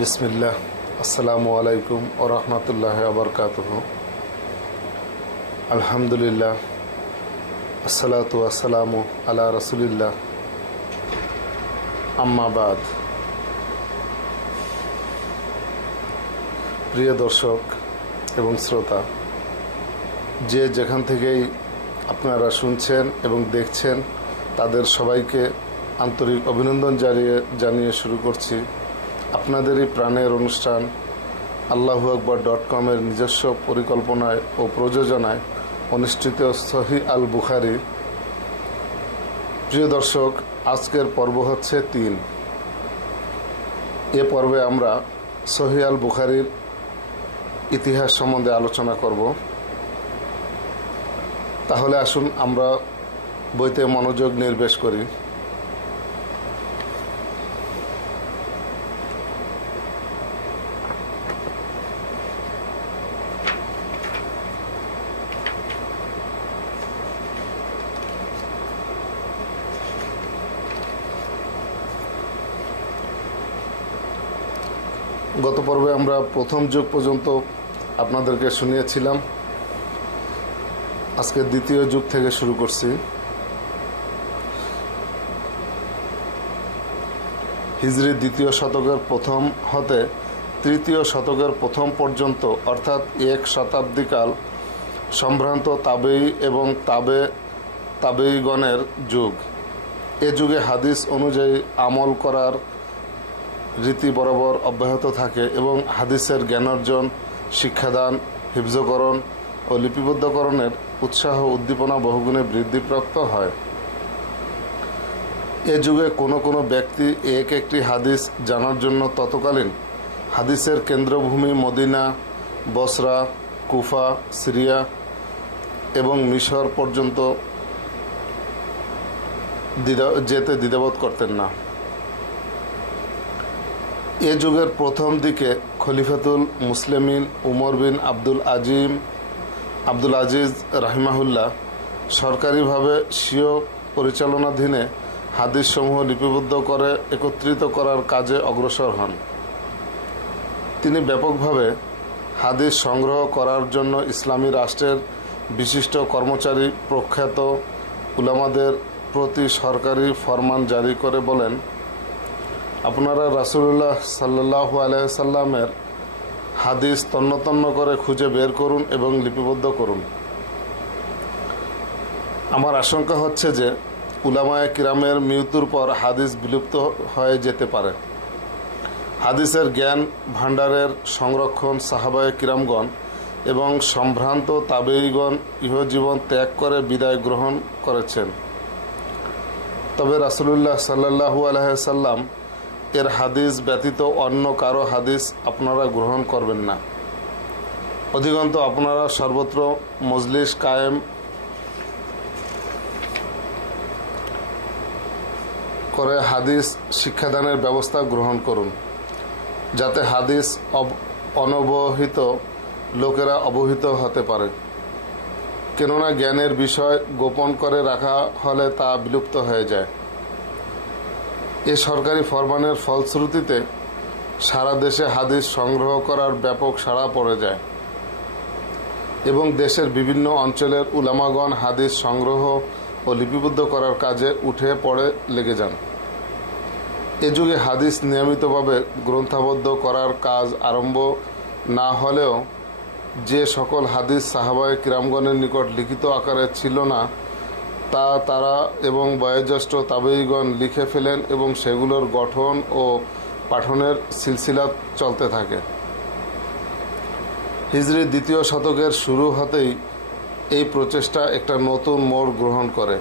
বিসমিল্লাহ, আসসালামু আলাইকুম ও রহমতুল্লাহ আবরকাতুহ। আলহামদুলিল্লাহ, আসসালাতু আসসালামু আলা রসুলিল্লাহ, আম্মা বাদ। প্রিয় দর্শক এবং শ্রোতা, যে যেখান থেকেই আপনারা শুনছেন এবং দেখছেন, তাদের সবাইকে আন্তরিক অভিনন্দন জানিয়ে শুরু করছি আপনাদেরই প্রাণের অনুষ্ঠান Allahu-Akbar.com-এর নিজস্ব পরিকল্পনায় ও প্রযোজনায় অনুষ্ঠিত সহিহ আল বুখারী। প্রিয় দর্শক, আজকের পর্ব হচ্ছে 3। এ পর্বে আমরা সহিহ আল বুখারীর ইতিহাস সম্বন্ধে আলোচনা করব। তাহলে আসুন আমরা বইতে মনোযোগ নির্বেশ করি। গত পর্বে আমরা প্রথম যুগ পর্যন্ত আপনাদেরকে শুনিয়েছিলাম। আজকে দ্বিতীয় যুগ থেকে শুরু করছি। হিজরি দ্বিতীয় শতকের প্রথম হতে তৃতীয় শতকের প্রথম পর্যন্ত, অর্থাৎ 1 শতাব্দীকাল সম্ভ্রান্ত তাবেঈ এবং তাবেঈগণের যুগ। এ যুগে হাদিস অনুযায়ী আমল করার রীতি বরাবর অব্যাহত থাকে এবং হাদিসের জ্ঞানার্জন, শিক্ষাদান, হিফজকরণ ও লিপিবদ্ধকরণের উৎসাহ উদ্দীপনা বহুগুণে বৃদ্ধিপ্রাপ্ত হয়। এ যুগে কোনো কোনো ব্যক্তি একটি হাদিস জানার জন্য তৎকালীন হাদিসের কেন্দ্রভূমি মদিনা, বসরা, কুফা, সিরিয়া এবং মিশর পর্যন্ত যেতে দ্বিধাবোধ করতেন না। এ যুগের প্রথম দিকে খলিফাতুল মুসলিমিন উমর বিন আব্দুল আজিজ রাহিমাহুল্লাহ সরকারিভাবে স্বীয় পরিচালনাধীনে হাদিসসমূহ লিপিবদ্ধ করে একত্রিত করার কাজে অগ্রসর হন। তিনি ব্যাপকভাবে হাদিস সংগ্রহ করার জন্য ইসলামী রাষ্ট্রের বিশিষ্ট কর্মচারী প্রখ্যাত উলামাদের প্রতি সরকারি ফরমান জারি করে বলেন, আপনারা রাসূলুল্লাহ সাল্লাল্লাহু আলাইহি সাল্লামের হাদিস তন্ন করে খুঁজে বের করুন এবং লিপিবদ্ধ করুন। আমার আশঙ্কা হচ্ছে যে উলামায়ে কিরামের মৃত্যুর পর হাদিস বিলুপ্ত হয়ে যেতে পারে। হাদিসের জ্ঞান ভাণ্ডারের সংরক্ষণ সাহাবায়ে কিরামগণ এবং সম্ভ্রান্ত তাবেঈগণ ইহজীবন ত্যাগ করে বিদায় গ্রহণ করেছেন। তবে রাসূলুল্লাহ সাল্লাল্লাহু আলাইহি সাল্লাম এর হাদিস ব্যতীত অন্য কারো হাদিস আপনারা গ্রহণ করবেন না। অধিকন্ত আপনারা সর্বত্র মজলিস কায়েম করে হাদিস শিক্ষাদানের ব্যবস্থা গ্রহণ করুন, যাতে হাদিস অনবহিত লোকেরা অবহিত হতে পারে। কেননা জ্ঞানের বিষয় গোপন করে রাখা হলে তা বিলুপ্ত হয়ে যায়। এ সরকারি ফরমানের ফলশ্রুতিতে সারা দেশে হাদিস সংগ্রহ করার ব্যাপক সাড়া পড়ে যায় এবং দেশের বিভিন্ন অঞ্চলের উলামাগণ হাদিস সংগ্রহ ও লিপিবদ্ধ করার কাজে উঠে পড়ে লেগে যান। এ যুগে হাদিস নিয়মিতভাবে গ্রন্থাবদ্ধ করার কাজ আরম্ভ না হলেও যে সকল হাদিস সাহাবায়ে কিরামগণের নিকট লিখিত আকারে ছিল না, তা তারা এবং বয়োজ্যেষ্ঠ তাবেঈগণ লিখে ফেলেন এবং সেগুলোর গঠন ও পাঠনের সিলসিলা চলতে থাকে। হিজরি দ্বিতীয় শতকের শুরু হতেই এই প্রচেষ্টা একটা নতুন মোড় গ্রহণ করে।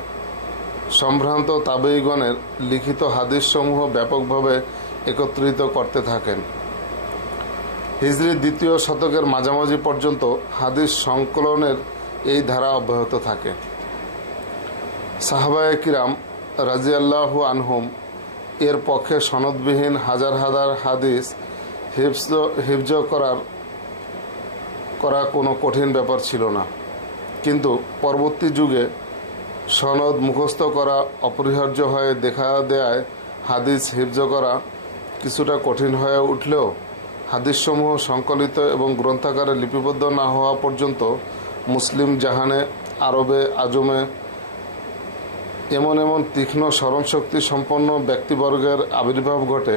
সম্ভ্রান্ত তাবেঈগণের লিখিত হাদিসসমূহ ব্যাপকভাবে একত্রিত করতে থাকেন। হিজরি দ্বিতীয় শতকের মাঝামাঝি পর্যন্ত হাদিস সংকলনের এই ধারা অব্যাহত থাকে। সাহাবায়ে কিরাম রাজিয়াল্লাহু আনহুম এর পক্ষে সনদবিহীন হাজার হাজার হাদিস হিফজ করা কোনো কঠিন ব্যাপার ছিল না। কিন্তু পরবর্তী যুগে সনদ মুখস্থ করা অপরিহার্য হয়ে দেখা দেয় হাদিস হিফজ করা কিছুটা কঠিন হয়ে উঠলেও হাদিসসমূহ সংকলিত এবং গ্রন্থাকারে লিপিবদ্ধ না হওয়া পর্যন্ত মুসলিম জাহানে আরবে আজমে এমন এমন তীক্ষ্ণ স্মরণশক্তি সম্পন্ন ব্যক্তিবর্গের আবির্ভাব ঘটে,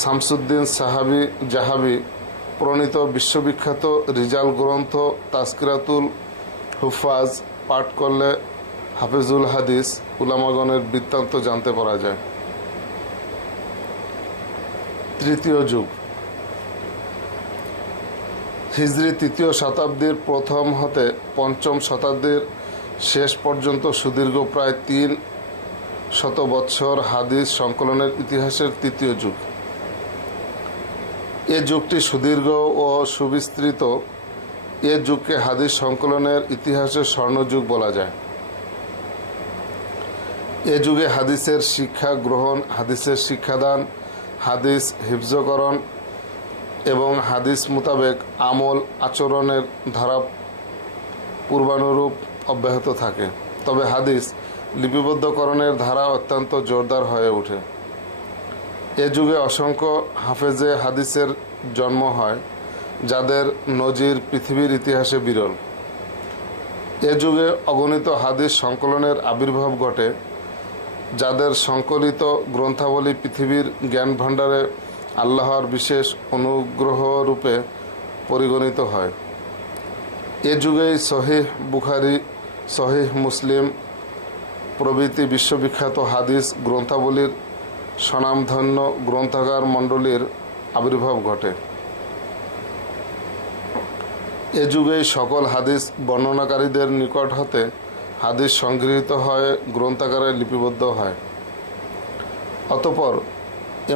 শামসুদ্দিন জাহাবি প্রণীত বিশ্ববিখ্যাত রিজাল গ্রন্থ তাজকিরাতুল হুফাজ পাঠ করলে হাফিজুল হাদিস উলামাগণের বৃত্তান্ত জানতে পারা যায়। তৃতীয় যুগ, হিজরি ৩য় শতাব্দীর প্রথম হতে ৫ম শতাব্দীর শেষ পর্যন্ত সুদীর্ঘ প্রায় ৩০০ বৎসর হাদিস সংকলনের ইতিহাসের তৃতীয় যুগ। এ যুগটি সুদীর্ঘ ও সুবিস্তৃত। এ যুগকে হাদিস সংকলনের ইতিহাসের স্বর্ণযুগ বলা যায়। এ যুগে হাদিসের শিক্ষা গ্রহণ, হাদিসের শিক্ষাদান, হাদিস হিফজকরণ এবং হাদিস মোতাবেক আমল আচরণের ধারা পূর্বানুরূপ অব্যাহত থাকে। তবে হাদিস লিপিবদ্ধকরণের ধারা অত্যন্ত জোরদার হয়ে ওঠে। এ যুগে অসংখ্য হাফেজে হাদিসের জন্ম হয়, যাদের নজির পৃথিবীর ইতিহাসে বিরল। এ যুগে অগণিত হাদিস সংকলনের আবির্ভাব ঘটে, যাদের সংকলিত গ্রন্থাবলী পৃথিবীর জ্ঞান ভাণ্ডারে আল্লাহর বিশেষ অনুগ্রহ রূপে পরিগণিত হয়। এ যুগেই সহিহ বুখারী, সহিহ মুসলিম প্রভৃতি বিশ্ববিখ্যাত হাদিস গ্রন্থাবলীর স্বনামধন্য গ্রন্থাগার মণ্ডলীর আবির্ভাব ঘটে। এ যুগেই সকল হাদিস বর্ণনাকারীদের নিকট হতে হাদিস সংগৃহীত হয়ে গ্রন্থাগারে লিপিবদ্ধ হয়। অতঃপর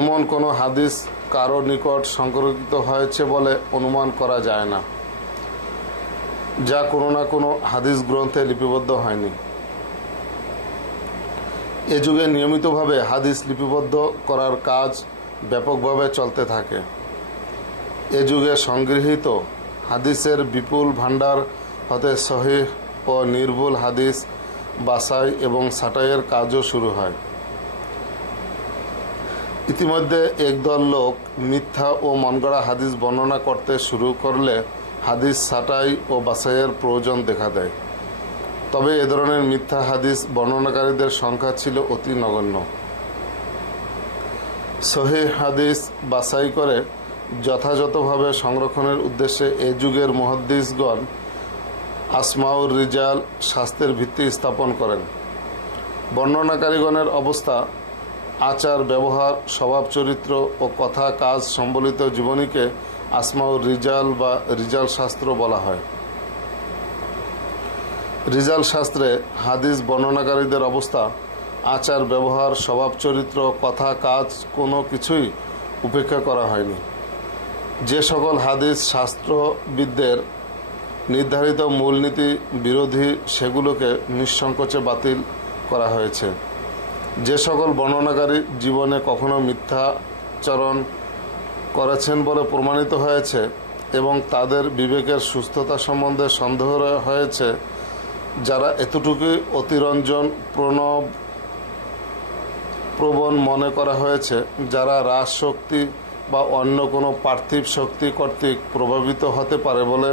এমন কোনো হাদিস কারো নিকট সংরক্ষিত হয়েছে বলে অনুমান করা যায় না, যা কোনো না কোনো হাদিস গ্রন্থে লিপিবদ্ধ হয়নি। এ যুগে নিয়মিতভাবে হাদিস লিপিবদ্ধ করার কাজ ব্যাপকভাবে চলতে থাকে। এ যুগে সংগৃহীত হাদিসের বিপুল ভাণ্ডার হতে সহিহ ও নির্ভুল হাদিস বাছাই এবং ছাঁটাইয়ের কাজও শুরু হয়। ইতিমধ্যে একদল লোক মিথ্যা ও মনগড়া হাদিস বর্ণনা করতে শুরু করলে হাদিস ছাঁটাই ও বাছাইয়ের প্রয়োজন দেখা দেয়। তবে এ ধরনের মিথ্যা হাদিস বর্ণনাকারীদের সংখ্যা ছিল অতি নগণ্য। সহিহ হাদিস বাছাই করে যথাযথভাবে সংরক্ষণের উদ্দেশ্যে এ যুগের মুহাদ্দিসগণ আসমাউর রিজাল শাস্ত্রের ভিত্তি স্থাপন করেন। বর্ণনাকারীগণের অবস্থা, আচার ব্যবহার, স্বভাব চরিত্র ও কথা কাজ সম্বলিত জীবনীকে আসমাউর রিজাল বা রিজাল শাস্ত্র বলা হয়। রিজাল শাস্ত্রে হাদিস বর্ণনাকারীদের অবস্থা, আচার ব্যবহার, স্বভাব চরিত্র, কথা কাজ কোনো কিছুই উপেক্ষা করা হয়নি। যে সকল হাদিস শাস্ত্রবিদদের নির্ধারিত মূলনীতি বিরোধী, সেগুলোকে নিঃসংকোচে বাতিল করা হয়েছে। যে সকল বর্ণনাকারী জীবনে কখনো মিথ্যাচরণ করেছেন বলে প্রমাণিত হয়েছে এবং তাদের বিবেকের সুস্থতা সম্বন্ধে সন্দেহ হয়েছে, যারা এতটুকুই অতিরঞ্জন প্রবণ মনে করা হয়েছে, যারা রাজ শক্তি বা অন্য কোনো পার্থিব শক্তি কর্তৃক প্রভাবিত হতে পারে বলে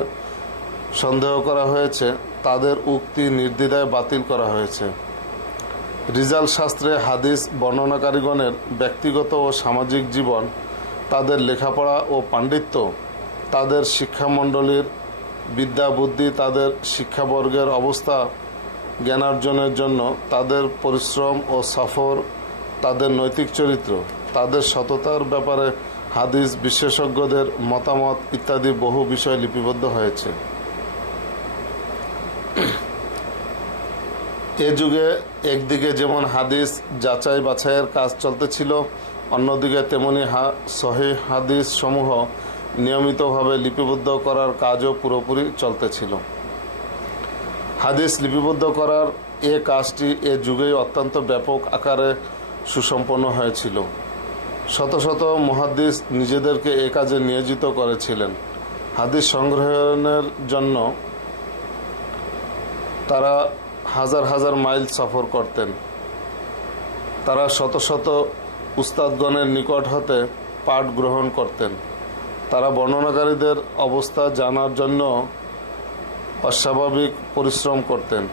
সন্দেহ করা হয়েছে, তাদের উক্তি নির্দ্বিধায় বাতিল করা হয়েছে। রিজাল শাস্ত্রে হাদিস বর্ণনাকারীগণের ব্যক্তিগত ও সামাজিক জীবন, তাদের লেখাপড়া ও পাণ্ডিত্য, তাদের শিক্ষামণ্ডলীর বিদ্যা বুদ্ধি, তাদের শিক্ষাবর্গের অবস্থা জ্ঞানার্জনের জন্য তাদের পরিশ্রম ও সফর, তাদের নৈতিক চরিত্র, তাদের সততার ব্যাপারে হাদিস বিশেষজ্ঞদের মতামত ইত্যাদি বহু বিষয় লিপিবদ্ধ হয়েছে। এ যুগে একদিকে যেমন হাদিস যাচাই বাছাইয়ের কাজ চলতেছিল, অন্যদিকে তেমনি সহিহ হাদিস সমূহ নিয়মিতভাবে লিপিবদ্ধ করার কাজও পুরোপুরি চলতেছিল। হাদিস লিপিবদ্ধ করার এ কাজটি এ যুগেই অত্যন্ত ব্যাপক আকারে সুসম্পন্ন হয়েছিল। শত শত মুহাদ্দিস নিজেদেরকে এ কাজে নিয়োজিত করেছিলেন। হাদিস সংগ্রহের জন্য তারা হাজার হাজার মাইল সফর করতেন। তারা শত শত উস্তাদগণের নিকট হতে পাঠ গ্রহণ করতেন। তারা বর্ণনাকারীদের অবস্থা জানার জন্য অস্বাভাবিক পরিশ্রম করতেন।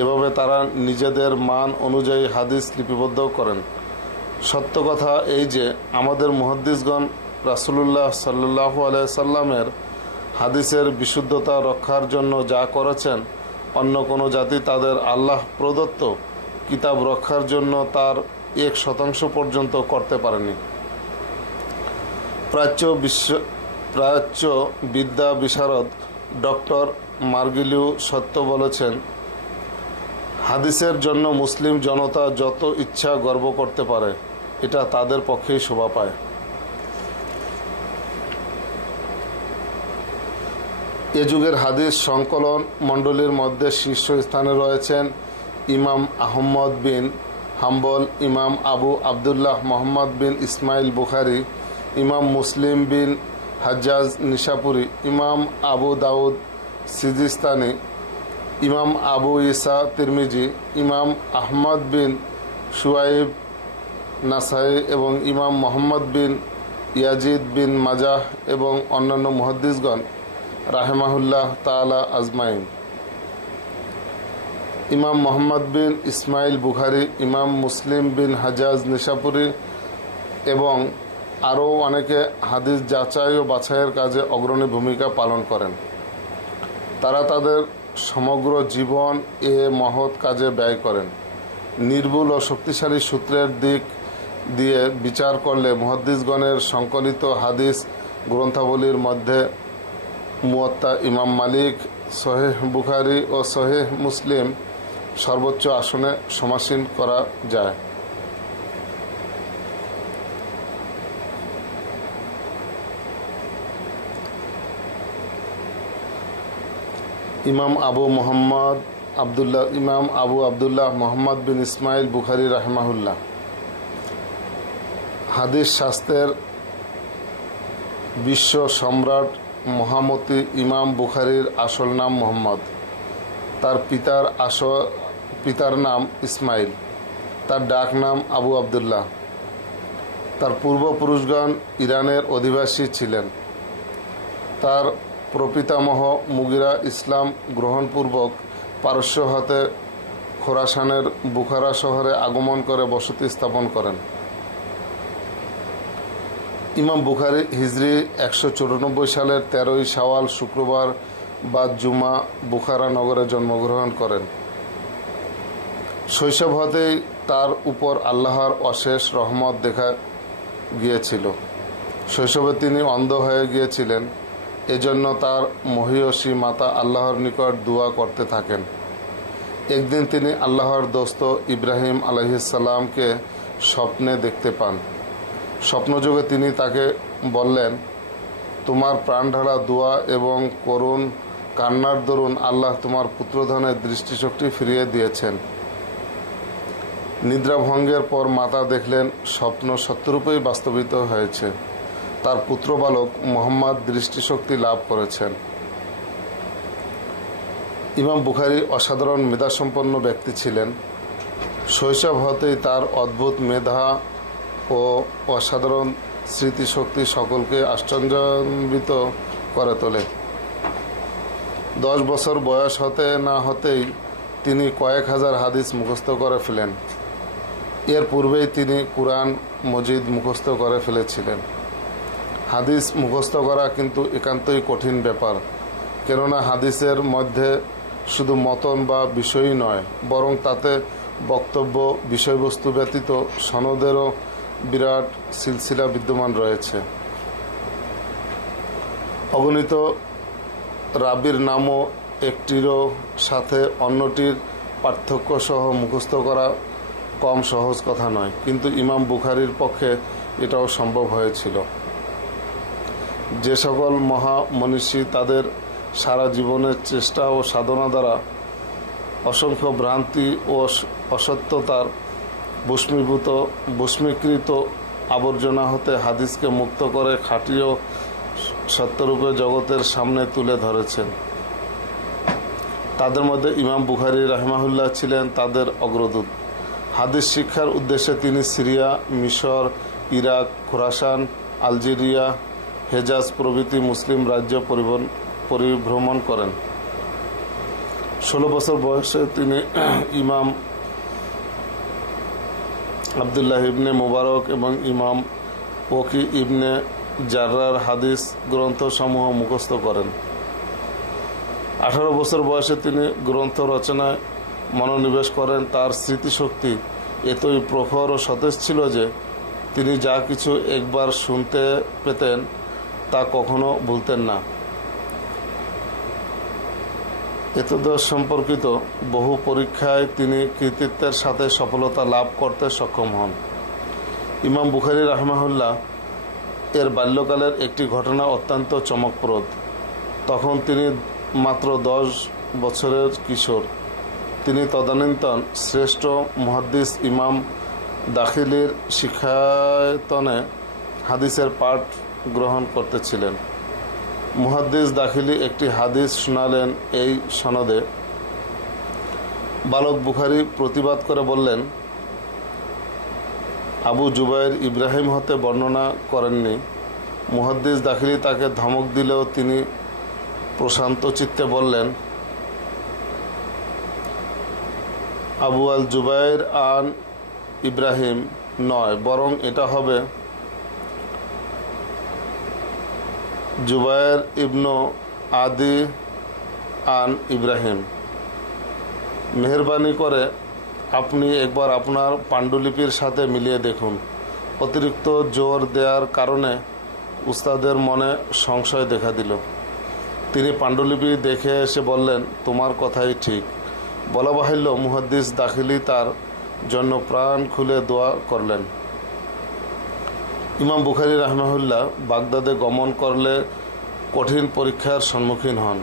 এভাবে তারা নিজেদের মান অনুযায়ী হাদিস লিপিবদ্ধ করেন। সত্য কথা এই যে আমাদের মুহাদ্দিসগণ রাসূলুল্লাহ সাল্লাল্লাহু আলাইহি সাল্লামের হাদিসের বিশুদ্ধতা রক্ষার জন্য যা করেছেন, অন্য কোনো জাতি তাদের আল্লাহ প্রদত্ত কিতাব রক্ষার জন্য তার 1% পর্যন্ত করতে পারেনি। প্রাচ্য বিদ্যা বিশারদ ডক্টর মার্গিলিউ সত্য বলেছেন, হাদিসের জন্য মুসলিম জনতা যত ইচ্ছা গর্ব করতে পারে, এটা তাদের পক্ষেই শোভা পায়। এ যুগের হাদিস সংকলন মণ্ডলীর মধ্যে শীর্ষস্থানে রয়েছেন ইমাম আহমদ বিন হাম্বল, ইমাম আবু আবদুল্লাহ মোহাম্মদ বিন ইসমাইল বুখারি, ইমাম মুসলিম বিন হাজ্জাজ নিশাপুরি, ইমাম আবু দাউদ সিজিস্তানি, ইমাম আবু ইসা তিরমিজি, ইমাম আহমদ বিন শুয়াইব নাসাই এবং ইমাম মোহাম্মদ বিন ইয়াজিদ বিন মাজাহ এবং অন্যান্য মুহাদ্দিসগণ রাহেমাহুল্লাহ তাআলা আজমাইন। ইমাম মোহাম্মদ বিন ইসমাইল বুখারি, ইমাম মুসলিম বিন হাজ্জাজ নিশাপুরি এবং আরও অনেকে হাদিস যাচাই ও বাছাইয়ের কাজে অগ্রণী ভূমিকা পালন করেন। তারা তাদের সমগ্র জীবন এ মহৎ কাজে ব্যয় করেন। নির্ভুল ও শক্তিশালী সূত্রের দিক দিয়ে বিচার করলে মুহাদ্দিসগণের সংকলিত হাদিস গ্রন্থাবলীর মধ্যে মুয়াত্তা ইমাম মালিক, সহিহ বুখারি ও সহিহ মুসলিম সর্বোচ্চ আসনে সমাসীন করা যায়। ইমাম আবু আবদুল্লাহ মোহাম্মদ বিন ইসমাইল বুখারি রাহমাহুল্লাহ। হাদিস শাস্ত্রের বিশ্ব সম্রাট মহামতি ইমাম বুখারির আসল নাম মোহাম্মদ। তার পিতার নাম ইসমাইল, তার ডাক নাম আবু আবদুল্লাহ। তার পূর্বপুরুষগণ ইরানের অধিবাসী ছিলেন। তার প্রপিতামহ মুগিরা ইসলাম গ্রহণপূর্বক পারস্য হতে খোরাসানের বুখারা শহরে আগমন করে বসতি স্থাপন করেন। ইমাম বুখারি হিজরি 194 সালের 13ই শাওয়াল শুক্রবার বা জুমা বুখারা নগরে জন্মগ্রহণ করেন। শৈশব হতেই তার উপর আল্লাহর অশেষ রহমত দেখা গিয়েছিল। শৈশবে তিনি অন্ধ হয়ে গিয়েছিলেন, এজন্য তার মহিয়সী মাতা আল্লাহর নিকট দোয়া করতে থাকেন। একদিন তিনি আল্লাহর দোস্ত ইব্রাহিম আলাইহিস সালামকে স্বপ্নে দেখতে পান। স্বপ্নযোগে তিনি তাকে বললেন, তোমার প্রাণঢালা দোয়া এবং করুণ কান্নার দরুন আল্লাহ তোমার পুত্রধনের দৃষ্টিশক্তি ফিরিয়ে দিয়েছেন। নিদ্রাভঙ্গের পর মাতা দেখলেন স্বপ্ন সত্যরূপেই বাস্তবিত হয়েছে। তার পুত্র বালক মোহাম্মদ দৃষ্টিশক্তি লাভ করেছেন। ইমাম বুখারি অসাধারণ মেধাসম্পন্ন ব্যক্তি ছিলেন। শৈশব হতেই তার অদ্ভুত মেধা ও অসাধারণ স্মৃতিশক্তি সকলকে আশ্চর্যান্বিত করে তোলে। 10 বছর বয়স হতে না হতেই তিনি কয়েক হাজার হাদিস মুখস্থ করে ফেলেন। এর পূর্বেই তিনি কুরআন মজিদ মুখস্থ করে ফেলেছিলেন। হাদিস মুখস্থ করা কিন্তু একান্তই কঠিন ব্যাপার, কেননা হাদিসের মধ্যে শুধু মতন বা বিষয়ই নয়, বরং তাতে বক্তব্য বিষয়বস্তু ব্যতীত সনদেরও বিরাট সিলসিলা বিদ্যমান রয়েছে। অগণিত রাবির নামও একটিরও সাথে অন্যটির পার্থক্য সহ মুখস্থ করা কম সহজ কথা নয়, কিন্তু ইমাম বুখারির পক্ষে এটাও সম্ভব হয়েছিল। যে সকল মহামনীষী তাদের সারা জীবনের চেষ্টা ও সাধনা দ্বারা অসংখ্য ভ্রান্তি ও অসত্যতার ভস্মীকৃত আবর্জনা হতে হাদিসকে মুক্ত করে খাঁটি ও সত্যরূপে জগতের সামনে তুলে ধরেছেন, তাদের মধ্যে ইমাম বুখারী রাহিমাহুল্লাহ ছিলেন তাদের অগ্রদূত। হাদিস শিক্ষার উদ্দেশ্যে তিনি সিরিয়া, মিশর, ইরাক, খোরাসান, আলজেরিয়া, হেজাজ প্রভৃতি মুসলিম রাজ্য পরিভ্রমণ করেন। 16 বছর বয়সে তিনি ইমাম আবদুল্লাহ ইবনে মুবারক এবং ইমাম ওকি ইবনে জাররার হাদিস গ্রন্থসমূহ মুখস্থ করেন। 18 বছর বয়সে তিনি গ্রন্থ রচনায় মনোনিবেশ করেন। তার স্মৃতিশক্তি এতই প্রখর ও সতেজ ছিল যে তিনি যা কিছু একবার শুনতে পেতেন তা কখনো ভুলতেন না। এতদূর সম্পর্কিত বহু পরীক্ষায় তিনি কৃতিত্বের সাথে সফলতা লাভ করতে সক্ষম হন। ইমাম বুখারী রাহমাহুল্লাহ এর বাল্যকালের একটি ঘটনা অত্যন্ত চমকপ্রদ। তখন তিনি মাত্র 10 বছরের কিশোর। তিনি তদানীন্তন শ্রেষ্ঠ মুহাদ্দিস ইমাম দাখিলির শিক্ষায়তনে হাদিসের পাঠ গ্রহণ করতেছিলেন। মুহাদ্দিস দাখিলি একটি হাদিস শোনালেন। এই সনদে বালক বুখারী প্রতিবাদ করে বললেন, আবু জুবাইর ইব্রাহিম হতে বর্ণনা করেননি। মুহাদ্দিস দাখিলি তাকে ধমক দিলেও তিনি প্রশান্ত চিত্তে বললেন, আবু আল জুবাইর আন ইব্রাহিম নয়, বরং এটা হবে জুবাইর ইবনু আদি আন ইব্রাহিম। মেহরবানি করে আপনি একবার আপনার পাণ্ডুলিপির সাথে মিলিয়ে দেখুন। অতিরিক্ত জোর দেওয়ার কারণে উস্তাদের মনে সংশয় দেখা দিল। তিনি পাণ্ডুলিপি দেখে এসে বললেন, তোমার কথাই ঠিক। বলা বাহুল্য, মুহাদ্দিস দাখিলি তার জন্য প্রাণ খুলে দোয়া করলেন। ইমাম বুখারী রাহমাহুল্লাহ বাগদাদে গমন করলে কঠিন পরীক্ষার সম্মুখীন হন।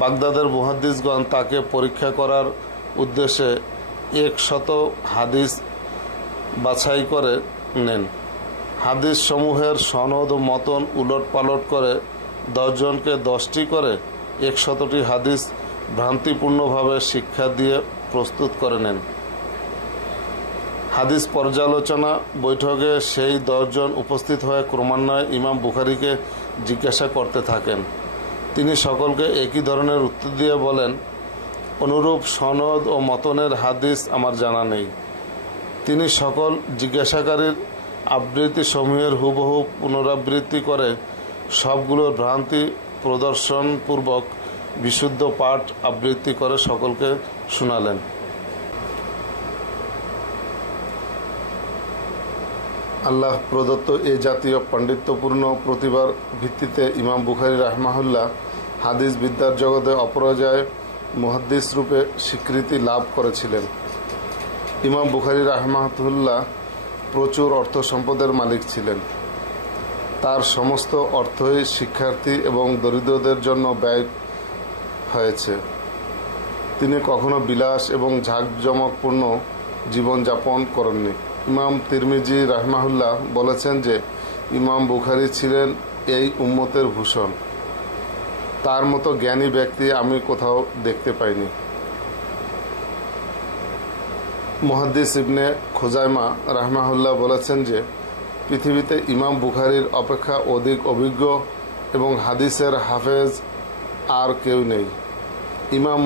বাগদাদের মুহাদ্দিসগণ তাকে পরীক্ষা করার উদ্দেশ্যে 100 হাদিস বাছাই করে নেন। হাদিস সমূহের সনদ ও মতন উলট পালট করে 10 জনকে 10টি করে 100টি হাদিস ভ্রান্তিপূর্ণভাবে শিক্ষা দিয়ে প্রস্তুত করে নেন। হাদিস পর্যালোচনা বৈঠকে সেই 10 জন উপস্থিত হয়ে ক্রমান্বয়ে ইমাম বুখারীকে জিজ্ঞাসা করতে থাকেন। তিনি সকলকে একই ধরনের উত্তর দিয়ে বলেন, অনুরূপ সনদ ও মতনের হাদিস আমার জানা নেই। তিনি সকল জিজ্ঞাসাকারীর আবৃত্তি সমূহের হুবহু পুনরাবৃত্তি করে সবগুলোর ভ্রান্তি প্রদর্শনপূর্বক বিশুদ্ধ পাঠ আবৃত্তি করে সকলকে শোনালেন। আল্লাহ প্রদত্ত এ জাতীয় পাণ্ডিত্যপূর্ণ প্রতিভার ভিত্তিতে ইমাম বুখারী রাহমাহুল্লাহ হাদিস বিদ্যার জগতে অপরাজয় মুহাদ্দিস রূপে স্বীকৃতি লাভ করেছিলেন। ইমাম বুখারী রাহমাহুল্লাহ প্রচুর অর্থ সম্পদের মালিক ছিলেন। তার সমস্ত অর্থই শিক্ষার্থী এবং দরিদ্রদের জন্য ব্যয় হয়েছে। তিনি কখনো বিলাস এবং ঝাঁকজমকপূর্ণ জীবনযাপন করেননি। ইমাম তিরমিজি রাহমাহুল্লাহ বলেছেন যে ইমাম বুখারী ছিলেন এই উম্মতের ভূষণ। তার মতো জ্ঞানী ব্যক্তি আমি কোথাও দেখতে পাইনি। মুহাদ্দিস ইবনে খুজাইমা রাহমাহুল্লাহ বলেছেন যে পৃথিবীতে ইমাম বুখারীর অপেক্ষা অধিক অভিজ্ঞ এবং হাদিসের হাফেজ আর কেউ নেই। ইমাম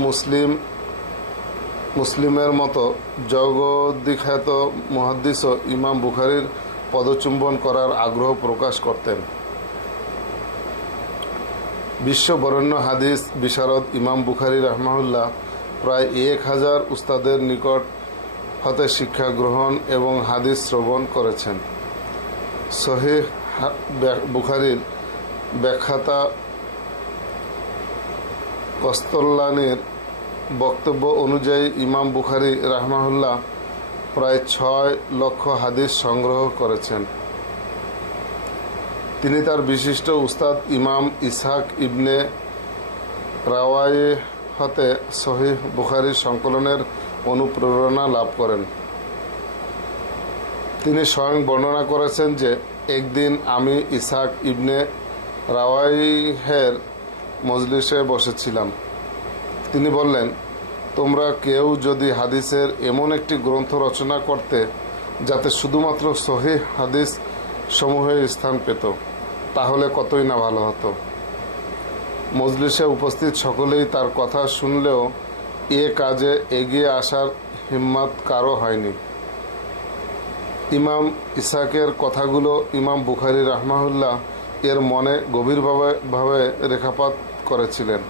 মুসলিমের মতো জগদ্বিখ্যাত মুহাদ্দিসও ইমাম বুখারীর পদচুম্বন করার আগ্রহ প্রকাশ করতেন। বিশ্ববরেণ্য হাদিস বিশারদ ইমাম বুখারী রাহমাহুল্লাহ প্রায় 1000 উস্তাদের নিকট হতে শিক্ষা গ্রহণ এবং হাদিস শ্রবণ করেছেন। সহিহ বুখারীর ব্যাখ্যাতা কস্তল্লানির বক্তব্য অনুযায়ী ইমাম বুখারী রাহমাহুল্লাহ প্রায় 6 লক্ষ হাদিস সংগ্রহ করেছেন। তিনি তার বিশিষ্ট উস্তাদ ইমাম ইসহাক ইবনে রাওয়ায়ে হতে সহিহ বুখারী সংকলনের অনুপ্রেরণা লাভ করেন। তিনি স্বয়ং বর্ণনা করেছেন যে একদিন আমি ইসহাক ইবনে রাওয়াইহের মজলিসে বসেছিলাম। তিনি বললেন, তোমরা কেউ যদি হাদিসের এমন একটি গ্রন্থ রচনা করতে যাতে শুধুমাত্র সহিহ হাদিস সমূহের স্থান পেত, তাহলে কতই না ভালো হতো। মজলিসে উপস্থিত সকলেই তার কথা শুনলেও এ কাজে এগিয়ে আসার হিম্মত কারও হয়নি। ইমাম ইসহাকের কথাগুলো ইমাম বুখারী রাহমাহুল্লাহ এর মনে গভীরভাবে রেখাপাত করেছিলেন।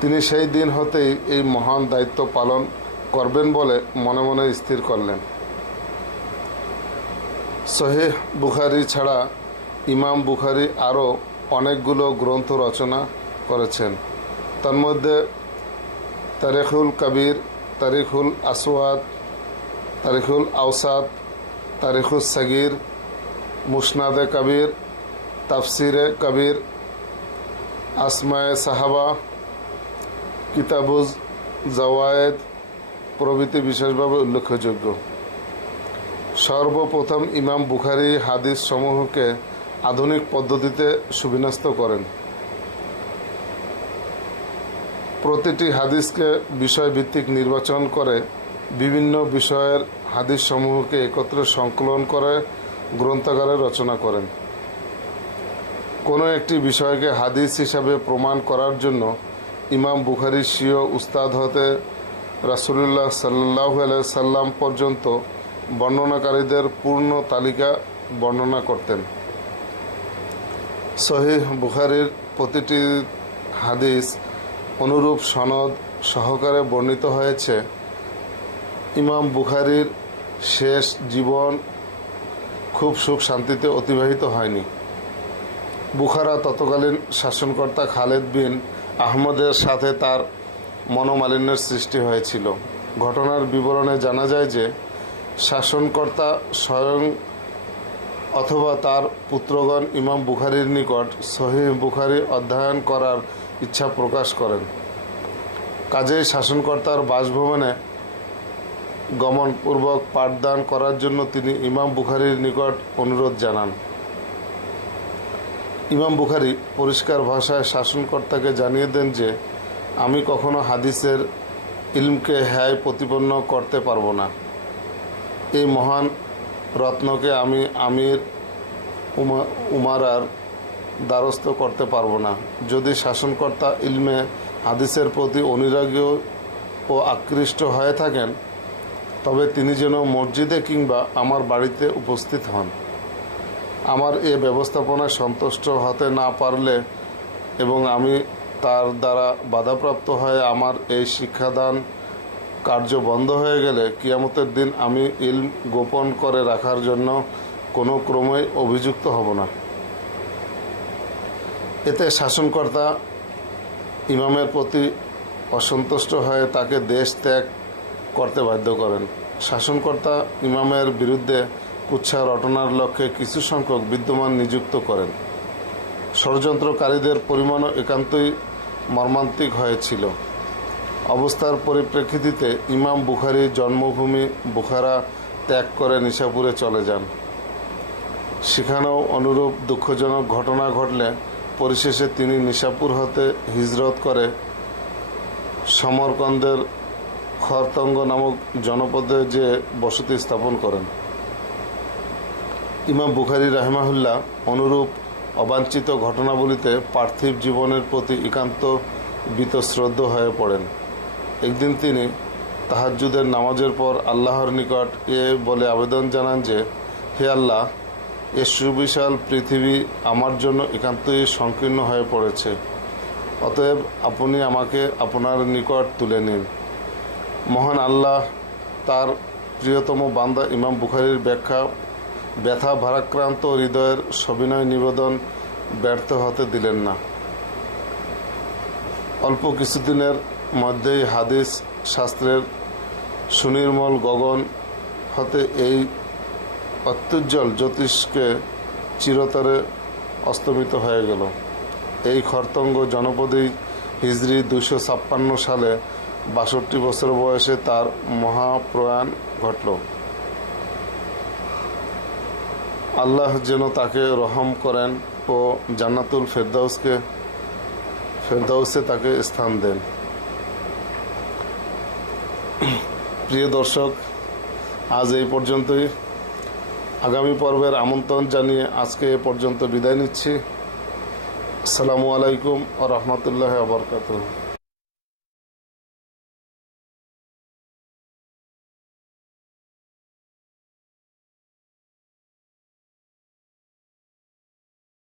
তিনি সেই দিন হতেই এই মহান দায়িত্ব পালন করবেন বলে মনে মনে স্থির করলেন। সহিহ বুখারী ছাড়া ইমাম বুখারী আরও অনেকগুলো গ্রন্থ রচনা করেছেন। তন্মধ্যে তারিখুল কবির, তারিখুল আসওয়াদ, তারিখুল আওসাত, তারিখুল সগীর, মুসনাদে কবির, তাফসিরে কবির, আসমায়ে সাহাবা, কিতাবুজ জাওয়ায়েদ প্রভৃতি বিশেষভাবে উল্লেখযোগ্য। সর্বপ্রথম ইমাম বুখারী হাদিস সমূহকে আধুনিক পদ্ধতিতে সুবিন্যস্ত করেন। প্রতিটি হাদিসকে বিষয়ভিত্তিক নির্বাচন করে বিভিন্ন বিষয়ের হাদিস সমূহকে একত্রে সংকলন করে গ্রন্থাগারে রচনা করেন। কোনো একটি বিষয়কে হাদিস হিসাবে প্রমাণ করার জন্য ইমাম বুখারী স্বীয় উস্তাদ হতে রাসূলুল্লাহ সাল্লাল্লাহু আলাইহি সাল্লাম পর্যন্ত বর্ণনাকারীদের পূর্ণ তালিকা বর্ণনা করতেন। সহিহ বুখারীর প্রতিটি হাদিস অনুরূপ সনদ সহকারে বর্ণিত হয়েছে। ইমাম বুখারীর শেষ জীবন খুব সুখ শান্তিতে অতিবাহিত হয়নি। বুখারা তৎকালীন শাসনকর্তা খালেদ বিন আহমদের সাথে তার মনোমালিন্যের সৃষ্টি হয়েছিল। ঘটনার বিবরণে জানা যায় যে শাসনকর্তা স্বয়ং অথবা তার পুত্রগণ ইমাম বুখারীর নিকট সহিহ বুখারী অধ্যয়ন করার ইচ্ছা প্রকাশ করেন। কাজেই শাসনকর্তার বাসভবনে গমনপূর্বক পাঠদান করার জন্য তিনি ইমাম বুখারীর নিকট অনুরোধ জানান। ইমাম বুখারী পরিষ্কার ভাষায় শাসনকর্তাকে জানিয়ে দেন যে আমি কখনো হাদিসের ইলমকে হ্যায় প্রতিপন্ন করতে পারবো না। এই মহান রত্নকে আমি আমির উমারার দ্বারস্থ করতে পারবো না। যদি শাসনকর্তা ইলমে হাদিসের প্রতি অনুরাগী ও আকৃষ্ট হয়ে থাকেন তবে তিনি যেন মসজিদে কিংবা আমার বাড়িতে উপস্থিত হন। আমার এ ব্যবস্থাপনায় সন্তুষ্ট হতে না পারলে এবং আমি তার দ্বারা বাধাপ্রাপ্ত হয়ে আমার এই শিক্ষাদান কার্য বন্ধ হয়ে গেলে কিয়ামতের দিন আমি ইলম গোপন করে রাখার জন্য কোনো ক্রমেই অভিযুক্ত হব না। এতে শাসনকর্তা ইমামের প্রতি অসন্তুষ্ট হয়ে তাকে দেশ ত্যাগ করতে বাধ্য করেন। শাসনকর্তা ইমামের বিরুদ্ধে কুৎসা রটনার লক্ষ্যে কিছু সংখ্যক বিদ্যমান নিযুক্ত করেন। ষড়যন্ত্রকারীদের পরিমাণও একান্তই মর্মান্তিক হয়েছিল। অবস্থার পরিপ্রেক্ষিতে ইমাম বুখারী জন্মভূমি বুখারা ত্যাগ করে নিশাপুরে চলে যান। সেখানেও অনুরূপ দুঃখজনক ঘটনা ঘটলে পরিশেষে তিনি নিশাপুর হতে হিজরত করে সমরকন্দের খরতঙ্গ নামক জনপদে যে বসতি স্থাপন করেন। ইমাম বুখারী রাহিমাহুল্লাহ অনুরূপ অবাঞ্ছিত ঘটনাবলিতে পার্থিব জীবনের প্রতি একান্ত বীতশ্রদ্ধ হয়ে পড়েন। একদিন তিনি তাহাজ্জুদের নামাজের পর আল্লাহর নিকট এ বলে আবেদন জানান যে, হে আল্লাহ, এ সুবিশাল পৃথিবী আমার জন্য একান্তই সংকীর্ণ হয়ে পড়েছে, অতএব আপনি আমাকে আপনার নিকট তুলে নিন। মহান আল্লাহ তার প্রিয়তম বান্দা ইমাম বুখারীর ব্যথা ভারাক্রান্ত হৃদয়ের সবিনয় নিবেদন ব্যর্থ হতে দিলেন না। অল্প কিছুদিনের মধ্যেই হাদিস শাস্ত্রের সুনির্মল গগন হতে এই অত্যুজ্জ্বল জ্যোতিষকে চিরতরে অস্তমিত হয়ে গেল। এই খরতঙ্গ জনপদেই হিজরি 256 সালে 62 বছর বয়সে তার মহাপ্রয়াণ ঘটল। আল্লাহ যেন তাকে রহম করেন ও জান্নাতুল ফেরদাউসে তাকে স্থান দেন। প্রিয় দর্শক, আজ এই পর্যন্তই। আগামী পর্বের আমন্ত্রণ জানিয়ে আজকে এ পর্যন্ত বিদায় নিচ্ছি। আসসালামু আলাইকুম ওয়া রাহমাতুল্লাহি ওয়া বারাকাতুহু।